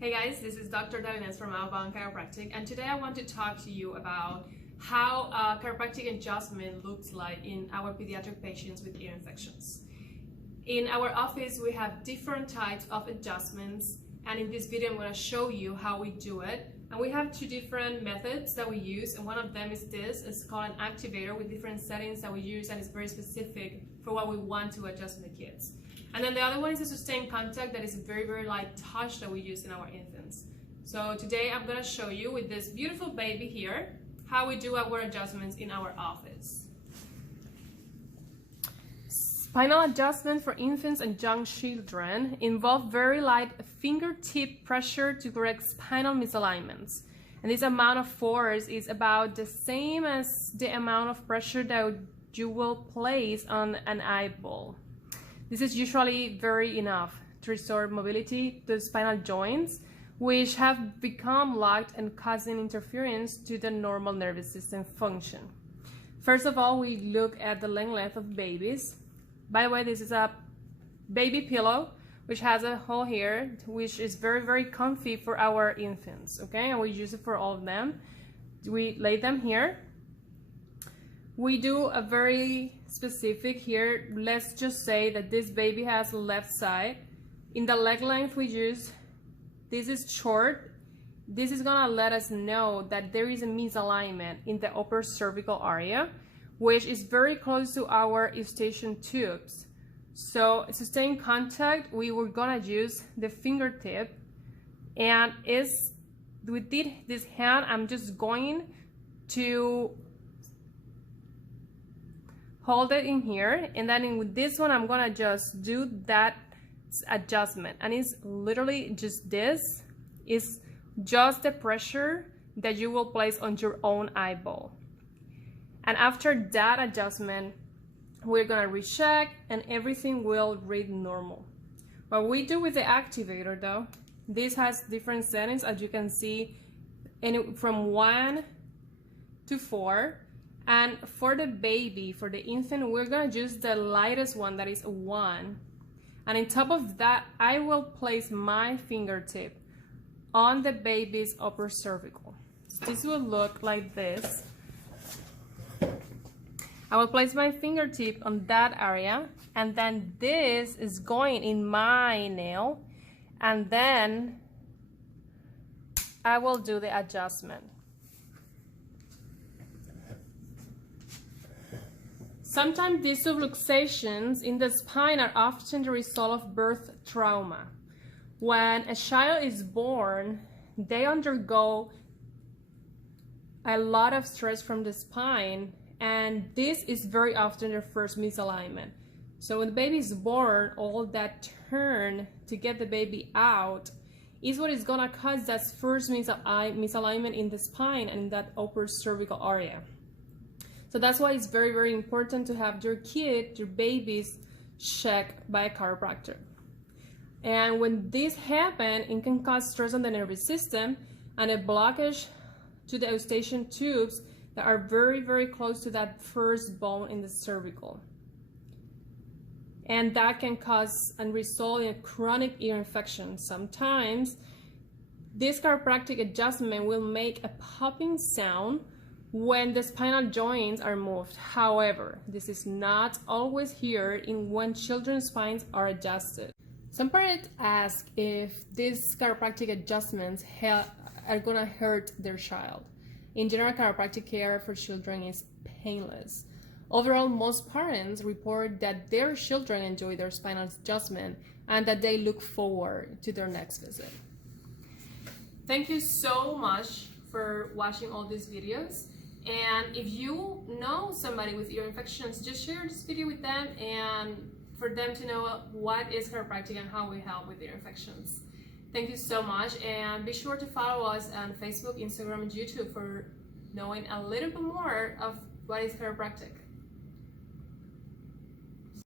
Hey guys, this is Dr. Davines from Outbound Chiropractic, and today I want to talk to you about how chiropractic adjustment looks like in our pediatric patients with ear infections. In our office, we have different types of adjustments, and in this video I'm going to show you how we do it. And we have two different methods that we use, and one of them is this. It's called an activator with different settings that we use, and it's very specific for what we want to adjust in the kids. And then the other one is a sustained contact that is a very light touch that we use in our infants. So today I'm going to show you with this beautiful baby here how we do our adjustments in our office. Spinal adjustment for infants and young children involve very light fingertip pressure to correct spinal misalignments. And this amount of force is about the same as the amount of pressure that you will place on an eyeball. This is usually very enough to restore mobility to the spinal joints, which have become locked and causing interference to the normal nervous system function. First of all, we look at the length of babies. By the way, this is a baby pillow, which has a hole here, which is very comfy for our infants, okay? And we use it for all of them. We lay them here. We do a very specific here. Let's just say that this baby has left side. In the leg length we use, this is short. This is gonna let us know that there is a misalignment in the upper cervical area, which is very close to our eustachian tubes. So sustained contact, we were gonna use the fingertip, and with this hand, I'm just going to hold it in here, and then with this one I'm gonna just do that adjustment, and it's literally just this is just the pressure that you will place on your own eyeball. And after that adjustment, we're gonna recheck and everything will read normal. What we do with the activator though, this has different settings, as you can see, from 1 to 4. And for the baby, for the infant, we're gonna use the lightest one, that is 1. And on top of that, I will place my fingertip on the baby's upper cervical. So this will look like this. I will place my fingertip on that area, and then this is going in my nail, and then I will do the adjustment. Sometimes these subluxations in the spine are often the result of birth trauma. When a child is born, they undergo a lot of stress from the spine, and this is very often their first misalignment. So when the baby is born, all that turn to get the baby out is what is gonna cause that first misalignment in the spine and in that upper cervical area. So that's why it's very important to have your kid, your babies, checked by a chiropractor. And when this happens, it can cause stress on the nervous system and a blockage to the eustachian tubes that are very close to that first bone in the cervical. And that can cause and result in a chronic ear infection. Sometimes this chiropractic adjustment will make a popping sound when the spinal joints are moved. However, this is not always here in when children's spines are adjusted. Some parents ask if these chiropractic adjustments are gonna hurt their child. In general, chiropractic care for children is painless. Overall, most parents report that their children enjoy their spinal adjustment and that they look forward to their next visit. Thank you so much for watching all these videos. And if you know somebody with ear infections, just share this video with them and for them to know what is chiropractic and how we help with ear infections. Thank you so much, and be sure to follow us on Facebook, Instagram, and YouTube for knowing a little bit more of what is chiropractic.